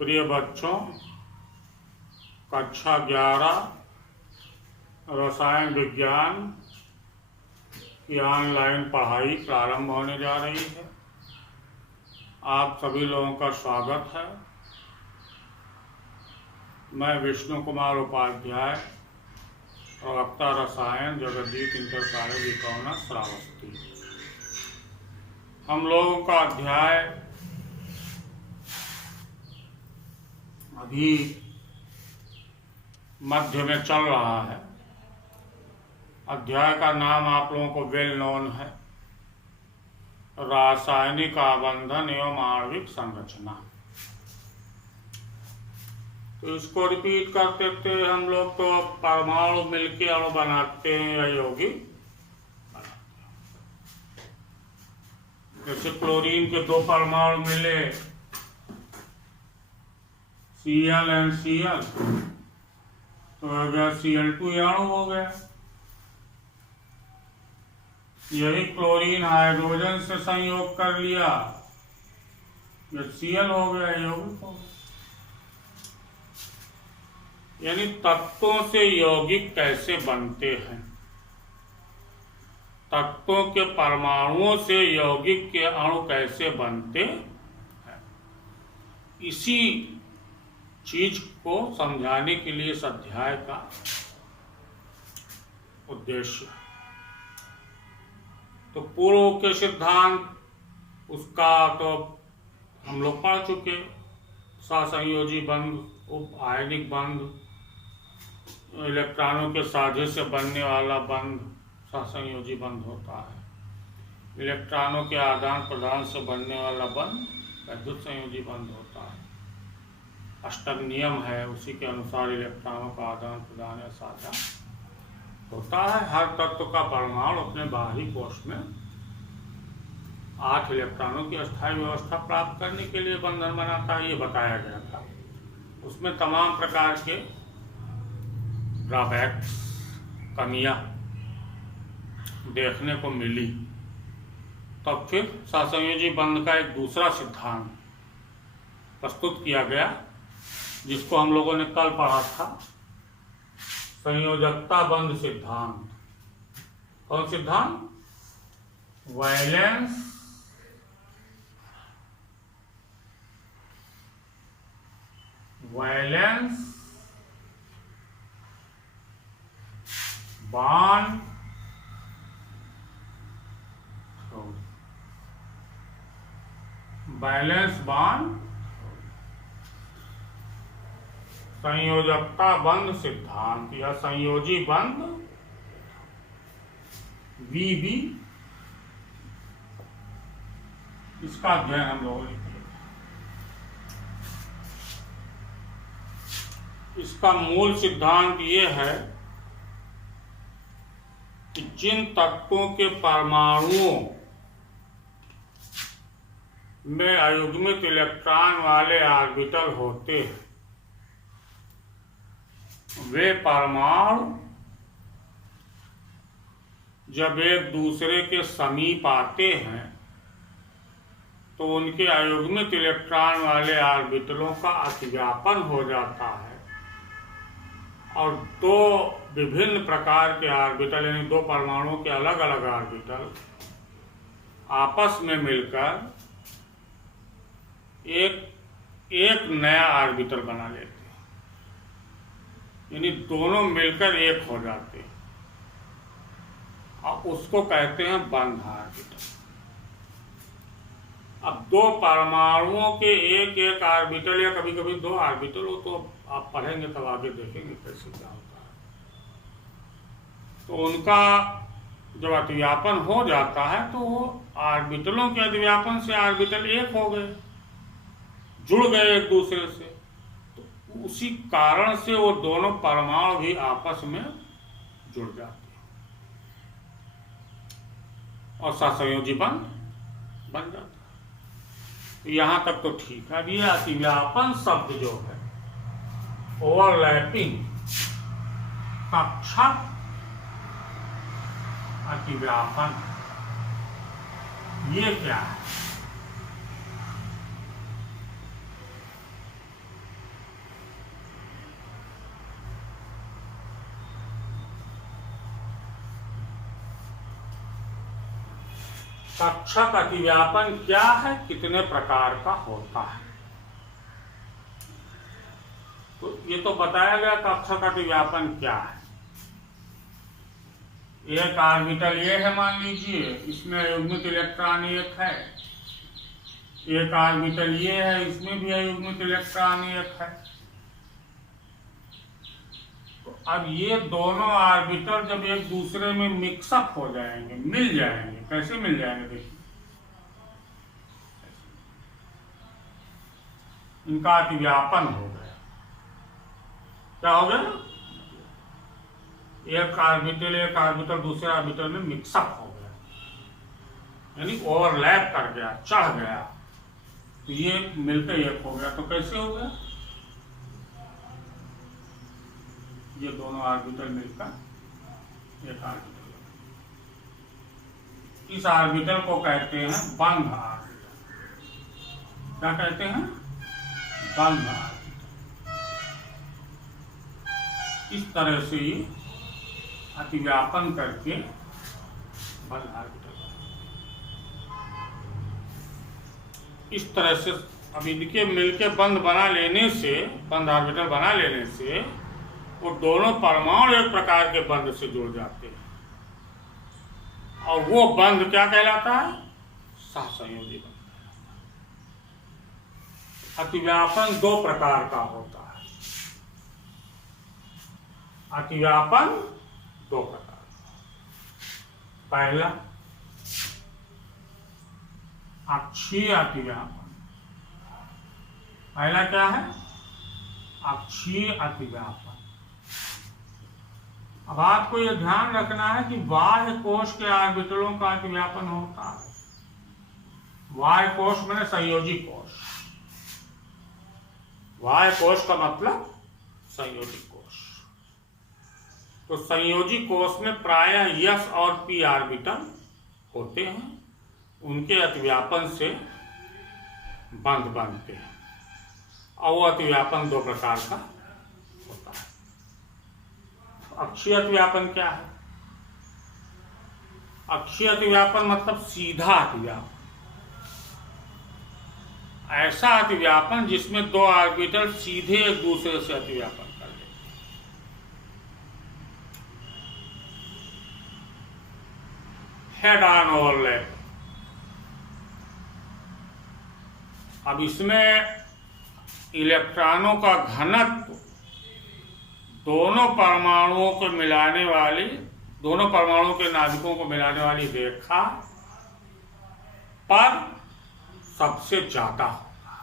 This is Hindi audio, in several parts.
प्रिय बच्चों, कक्षा 11 रसायन विज्ञान की ऑनलाइन पढ़ाई प्रारंभ होने जा रही है। आप सभी लोगों का स्वागत है। मैं विष्णु कुमार उपाध्याय, प्रवक्ता रसायन, जगदीप इंटर कॉलेज इटौना, श्रावस्ती। हम लोगों का अध्याय अभी मध्य में चल रहा है। अध्याय का नाम आप लोगों को वेल नोन है, रासायनिक आबंधन एवं आणविक संरचना। तो इसको रिपीट करते थे हम लोग। तो परमाणु मिलके अणु बनाते हैं या यौगिक बनाते हैं। जैसे क्लोरीन के 2 परमाणु मिले Cl एंड Cl, तो हो गया Cl2 अणु हो गया। यही क्लोरीन हाइड्रोजन से संयोग कर लिया, ये Cl हो गया, यौगिक हो गया। यानी तत्वों से यौगिक कैसे बनते हैं, तत्वों के परमाणुओं से यौगिक के अणु कैसे बनते हैं, इसी चीज को समझाने के लिए इस अध्याय का उद्देश्य है। तो पूर्व के सिद्धांत उसका तो हम लोग पढ़ चुके। सहसंयोजी बंध, उप आयनिक बंध, इलेक्ट्रॉनों के साझे से बनने वाला बंध सहसंयोजी बंध होता है। इलेक्ट्रॉनों के आदान प्रदान से बनने वाला बंध वैद्युत संयोजी बंध होता है। अष्टक नियम है, उसी के अनुसार इलेक्ट्रॉनों का आदान प्रदान या साझा होता है। हर तत्व का परमाणु अपने बाहरी कोश में 8 इलेक्ट्रॉनों की अस्थायी व्यवस्था प्राप्त करने के लिए बंधन बनाता है, ये बताया गया था। उसमें तमाम प्रकार के ड्रॉबैक्स, कमियां देखने को मिली। तब फिर सहसंयोजी बंध का एक दूसरा सिद्धांत प्रस्तुत किया गया, जिसको हम लोगों ने कल पढ़ा था, संयोजकता बंध सिद्धांत। कौन सिद्धांत? वैलेंस बॉन्ड बैलेंस बॉन्ड संयोजकता बंध सिद्धांत या संयोजी बंध VB, इसका अध्ययन हम लोगों ने किया। इसका मूल सिद्धांत ये है कि जिन तत्वों के परमाणुओं में अयुग्मित इलेक्ट्रॉन वाले ऑर्बिटल होते हैं, वे परमाणु जब एक दूसरे के समीप आते हैं तो उनके अयुग्मित इलेक्ट्रॉन वाले ऑर्बिटलों का अतिव्यापन हो जाता है और 2 विभिन्न प्रकार के ऑर्बिटल, यानी 2 परमाणुओं के अलग अलग ऑर्बिटल आपस में मिलकर एक नया ऑर्बिटल बना लेते हैं। यानी दोनों मिलकर एक हो जाते हैं और उसको कहते हैं बंध ऑर्बिटल। अब 2 परमाणुओं के एक ऑर्बिटल या कभी कभी 2 ऑर्बिटल हो, तो आप पढ़ेंगे तब आगे देखेंगे कैसे क्या होता है। तो उनका जब अतिव्यापन हो जाता है तो वो ऑर्बिटलों के अतिव्यापन से ऑर्बिटल एक हो गए, जुड़ गए एक दूसरे से। तो उसी कारण से वो दोनों परमाणु भी आपस में जुड़ जाते हैं और सहसंयोजी बंध बन जाता है। यहां तक तो ठीक है। अब ये अतिव्यापन शब्द जो है, ओवरलैपिंग, तत्क्षक अतिव्यापन, ये क्या है? कक्षक अतिव्यापन क्या है, कितने प्रकार का होता है। तो ये तो बताया गया कक्षक अतिव्यापन क्या है। एक ऑर्बिटल ये है, मान लीजिए इसमें युग्मित इलेक्ट्रॉन एक है, एक ऑर्बिटल ये है, इसमें भी युग्मित इलेक्ट्रॉन एक है। तो अब ये दोनों ऑर्बिटल जब एक दूसरे में मिक्सअप हो जाएंगे, मिल जाएंगे, कैसे मिल जाएंगे देखिए, इनका अतिव्यापन हो गया। क्या हो गया, एक ऑर्बिटल दूसरे ऑर्बिटल में मिक्सअप हो गया, यानी ओवरलैप कर गया, चढ़ गया, तो ये मिलकर एक हो गया। तो कैसे हो गया, ये दोनों ऑर्बिटल मिलकर एक ऑर्बिटल, इस ऑर्बिटल को कहते हैं बंध ऑर्बिटल। क्या कहते हैं, बंध ऑर्बिटल। इस तरह से ये अतिव्यापन करके बंध ऑर्बिटल, इस तरह से अब इनके मिलके बंध बना लेने से, बंध ऑर्बिटल बना लेने से वो दोनों परमाणु एक प्रकार के बंध से जुड़ जाते हैं, और वो बंध क्या कहलाता है, सहसंयोजी बंध। अतिव्यापन दो प्रकार का होता है, अतिव्यापन दो प्रकार का। पहला अक्षीय अतिव्यापन, पहला क्या है, अक्षीय अतिव्यापन। अब आपको यह ध्यान रखना है कि बाह्य कोश के ऑर्बिटलों का अतिव्यापन होता है। बाह्य कोश माने संयोजी कोश, बाह्य कोश का मतलब संयोजी कोश। तो संयोजी कोश में प्रायः यस और पी ऑर्बिटल होते हैं, उनके अतिव्यापन से बंध बनते हैं, और वो अतिव्यापन दो प्रकार का होता है। अक्षीय अतिव्यापन क्या है, अक्षीय अतिव्यापन मतलब सीधा अतिव्यापन, ऐसा अतिव्यापन जिसमें दो ऑर्बिटल सीधे एक दूसरे से अतिव्यापन कर लेते हैं। Head on overlap. अब इसमें इलेक्ट्रॉनों का घनत्व दोनों परमाणुओं को मिलाने वाली, दोनों परमाणुओं के नाभिकों को मिलाने वाली रेखा पर सबसे ज्यादा होगा।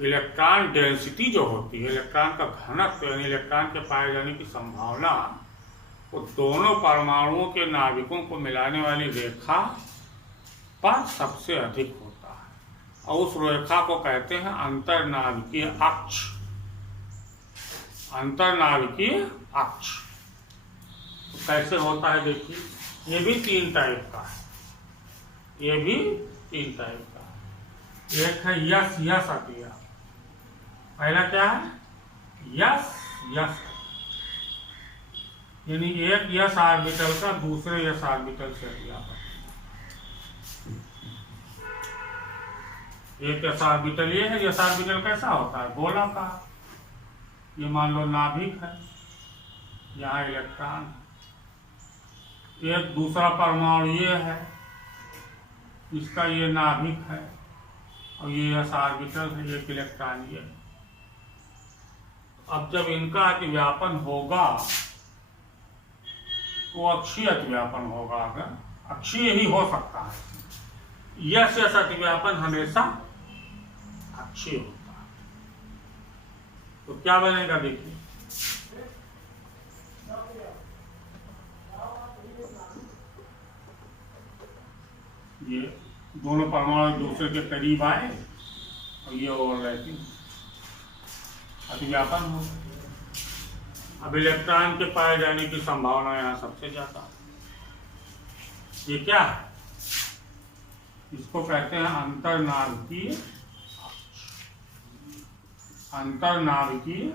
इलेक्ट्रॉन डेंसिटी जो होती है, इलेक्ट्रॉन का घनत्व यानी इलेक्ट्रॉन के पाए जाने की संभावना, वो दोनों परमाणुओं के नाभिकों को मिलाने वाली रेखा पर सबसे अधिक होता है, और उस रेखा को कहते हैं अंतर्नाभिकीय अक्ष। अंतर्नाभिकीय अक्ष तो कैसे होता है देखिए, ये भी तीन टाइप का है, ये भी तीन टाइप का है। एक है यस यस अतिव्यापन। पहला क्या है, यस यस, यानी एक यस ऑर्बिटल का दूसरे यस ऑर्बिटल से अतिव्यापन। एक यस ऑर्बिटल ये है, यस ऑर्बिटल कैसा होता है, गोला का। ये मान लो नाभिक है, यहाँ इलेक्ट्रॉन है। एक दूसरा परमाणु ये है, इसका ये नाभिक है, और ये यस ऑर्बिटल है, एक इलेक्ट्रॉन ये है। अब जब इनका अतिव्यापन होगा तो अक्षीय अतिव्यापन होगा। अगर अक्षीय ही हो सकता है, यस यस अतिव्यापन हमेशा अक्षीय होता है। तो क्या बनेगा देखिए, ये दोनों परमाणु एक दूसरे के करीब आए और ये ओवरलैपिंग अतिव्यापन हो। अब इलेक्ट्रॉन के पाए जाने की संभावना यहाँ सबसे ज्यादा। ये क्या है, इसको कहते हैं अंतर्नाभिकीय अक्ष। अंतर्नाभिकीय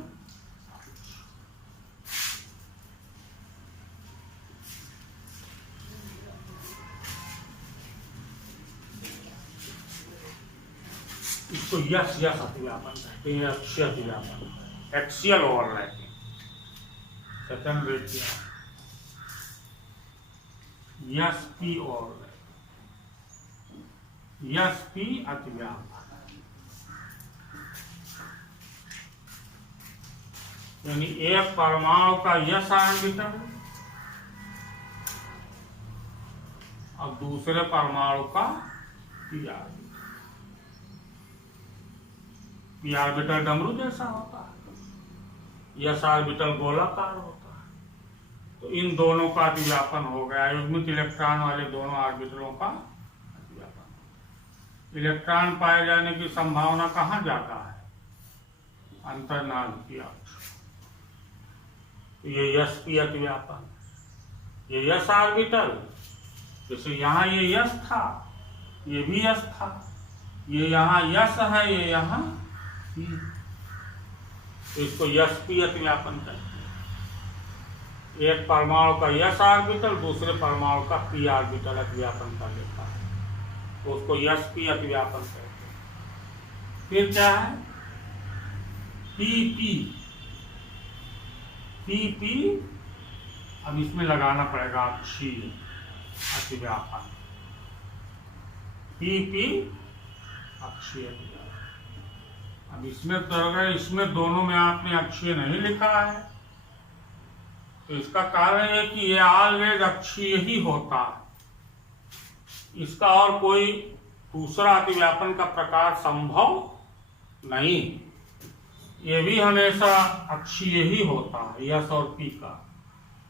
इसको यस यस अतिव्यापन कहते हैं, अक्षीय अतिव्यापन, axial overlapping. Second ratio S P overlapping, S P अतिव्यापन, यानी एक परमाणु का यस ऑर्बिटल और दूसरे परमाणु का पी ऑर्बिटल। पी ऑर्बिटल डमरू जैसा होता है, यस ऑर्बिटल गोलाकार होता है। तो इन दोनों का अतिव्यापन हो गया, युग्मित इलेक्ट्रॉन वाले दोनों ऑर्बिटलों का अतिव्यापन। इलेक्ट्रॉन पाए जाने की संभावना कहाँ जाता है? अंतर्नाभिकीय अक्ष। ये यस पी अतिव्यापन, ये यस ऑर्बिटल, जैसे यहाँ ये यस था, ये भी यस था, ये यहाँ यस है, ये यहाँ पी, तो इसको यस पी अतिव्यापन कहते हैं। एक परमाणु का यस ऑर्बिटल दूसरे परमाणु का पी ऑर्बिटल अतिव्यापन कर लेता है, तो उसको यस पी अतिव्यापन कहते हैं। फिर क्या है? पी पी पी पी, अब इसमें लगाना पड़ेगा अक्षीय अतिव्यापन, पी पी अक्षीय अतिव्यापन। अब इसमें तो अगर इसमें दोनों में आपने अक्षीय नहीं लिखा है, तो इसका कारण है कि ये ऑलवेज अक्षीय ही होता है, इसका और कोई दूसरा अतिव्यापन का प्रकार संभव नहीं। ये भी हमेशा अक्षीय ही होता है, यस और पी का।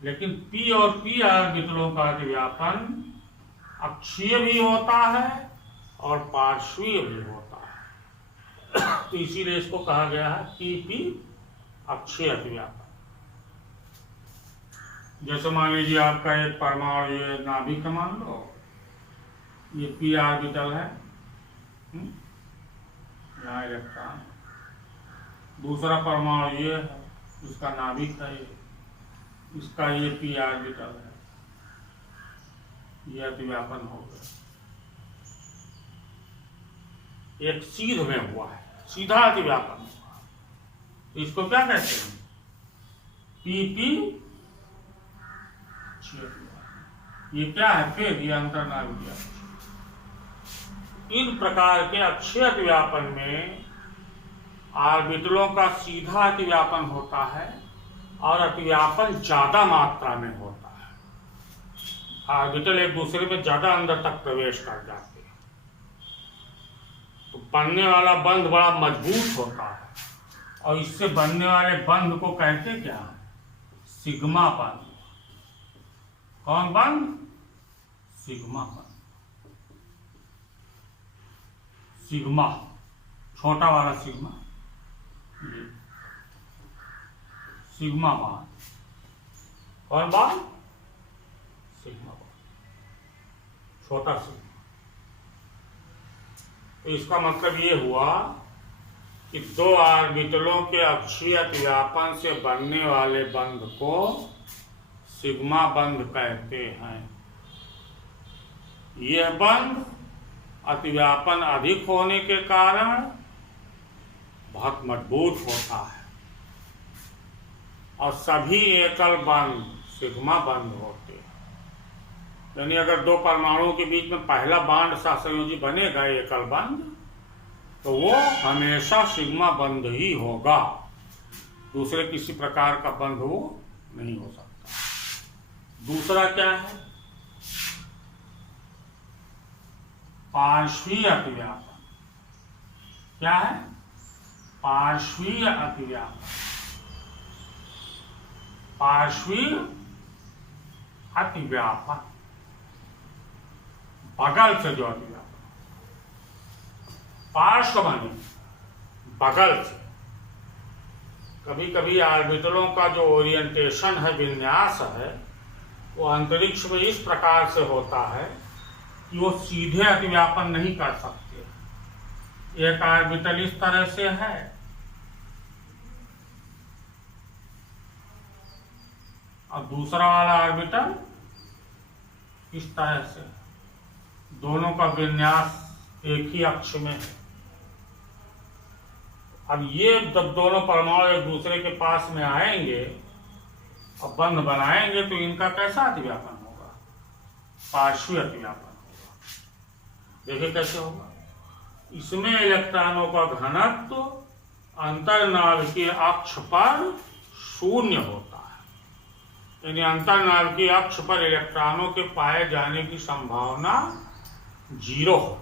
लेकिन पी और पी ऑर्बिटलों का अतिव्यापन अक्षीय भी होता है और पार्श्वीय भी होता है, तो इसीलिए इसको कहा गया है पी पी अक्षीय अतिव्यापन। जैसे मान लीजिए आपका एक परमाणु ये नाभिक मान लो, ये पी ऑर्बिटल है, यहाँ इलेक्ट्रॉन, दूसरा परमाणु ये है, इसका नाभिक है, ये इसका ये पी ऑर्बिटल है, ये अतिव्यापन हो गया। एक सीध में हुआ है, सीधा अतिव्यापन हुआ, इसको क्या कहते हैं? P P. ये क्या है फिर? ये अंतर्नाभिकीय। इन प्रकार के अक्षीय अतिव्यापन में ऑर्बिटलों का सीधा अतिव्यापन होता है और अतिव्यापन ज्यादा मात्रा में होता है। ऑर्बिटल एक दूसरे में ज्यादा अंदर तक प्रवेश कर जाते हैं, तो बनने वाला बंध बड़ा मजबूत होता है, और इससे बनने वाले बंध को कहते क्या? सिग्मा बंध। कौन बंध? सिग्मा बंध। सिग्मा, छोटा वाला सिग्मा, सिग्मा बांध। कौन बांध? सिग्मा बांध, छोटा सिग्मा। तो इसका मतलब ये हुआ कि दो ऑर्बिटलों के अक्षीय अतिव्यापन से बनने वाले बंध को सिग्मा बंध कहते हैं। यह बंध अतिव्यापन अधिक होने के कारण बहुत मजबूत होता है, और सभी एकल बंध सिग्मा बंध होते हैं। यानी अगर दो परमाणुओं के बीच में पहला बांड सहसंयोजी बनेगा एकल बंध, तो वो हमेशा सिग्मा बंध ही होगा, दूसरे किसी प्रकार का बंध वो नहीं हो सकता। दूसरा क्या है? पार्श्वीय अतिव्यापन। क्या है? पार्श्वीय अतिव्यापन। पार्श्वीय अतिव्यापन, बगल से जो अतिव्यापन, पार्श्व माने बगल से। कभी कभी ऑर्बिटलों का जो ओरिएंटेशन है, विन्यास है, वो अंतरिक्ष में इस प्रकार से होता है कि वो सीधे अतिव्यापन नहीं कर सकते। एक ऑर्बिटल इस तरह से है, और दूसरा वाला ऑर्बिटल इस तरह से, दोनों का विन्यास एक ही अक्ष में है, अब ये जब दोनों परमाणु एक दूसरे के पास में आएंगे और बंध बनाएंगे तो इनका कैसा अतिव्यापन होगा? पार्श्वीय अतिव्यापन होगा। देखिए कैसे होगा। इसमें इलेक्ट्रॉनों का घनत्व अंतर्नाभिकीय अक्ष पर शून्य होता है, यानी अंतर्नाभिकीय अक्ष पर इलेक्ट्रॉनों के पाए जाने की संभावना 0 हो।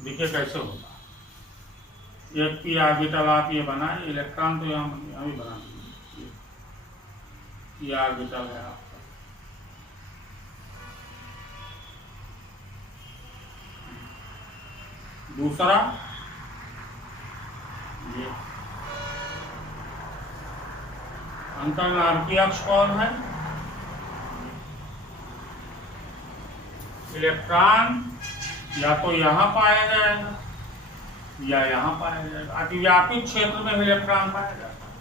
देखिए कैसे होगा। एक पी ऑर्बिटल आप ये बनाए, इलेक्ट्रॉन तो यहाँ भी बना दीजिए। पी ऑर्बिटल है आपका, दूसरा ये अंतर्नाभिकीय अक्ष कौन है? इलेक्ट्रॉन या तो यहाँ पाया जाएगा या यहाँ पाया जाएगा। अतिव्यापी क्षेत्र में इलेक्ट्रॉन पाया जाता है।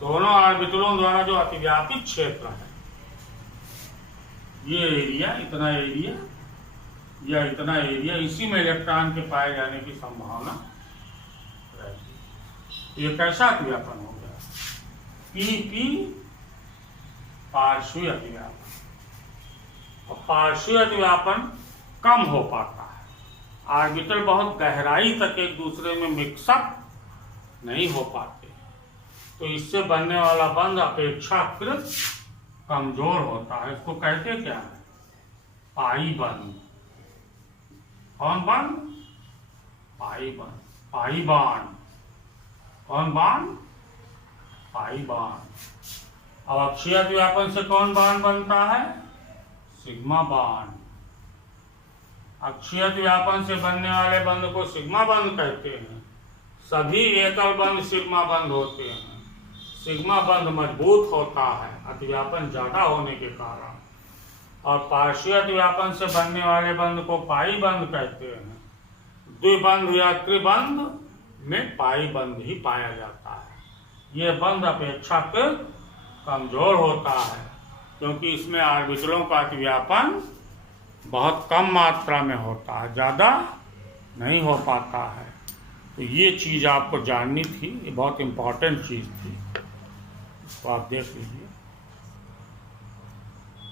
दोनों ऑर्बिटलों द्वारा जो अतिव्यापी क्षेत्र है, ये एरिया, इतना एरिया या इतना एरिया, इसी में इलेक्ट्रॉन के पाए जाने की संभावना रहती है। ये कैसा अतिव्यापन हो गया? पी पार्श्वीय अतिव्यापन। और पार्श्वीय अतिव्यापन कम हो पाता है। ऑर्बिटल बहुत गहराई तक एक दूसरे में मिक्सअप नहीं हो पाते, तो इससे बनने वाला बंध अपेक्षाकृत कमजोर होता है। इसको कहते क्या है? पाई बंध। कौन बंध? पाई बंध, पाई बाण। कौन बाण? पाई बाण। अब अक्षीय अतिव्यापन से कौन बाण बनता है? सिग्मा बाण। अक्षीय अतिव्यापन से बनने वाले बंध को सिग्मा बंध कहते हैं। सभी एकल बंध सिग्मा बंध होते हैं। सिग्मा बंध मजबूत होता है अतिव्यापन ज्यादा होने के कारण, और पार्श्वीय अतिव्यापन से बनने वाले बंध को पाई बंध कहते हैं। द्विबंध या त्रिबंध में पाई बंध ही पाया जाता है। यह बंध अपेक्षाकृत कमजोर होता है क्योंकि इसमें ऑर्बिटलों का अतिव्यापन बहुत कम मात्रा में होता है, ज़्यादा नहीं हो पाता है। तो ये चीज़ आपको जाननी थी, ये बहुत इम्पोर्टेंट चीज़ थी, इसको आप देख लीजिए।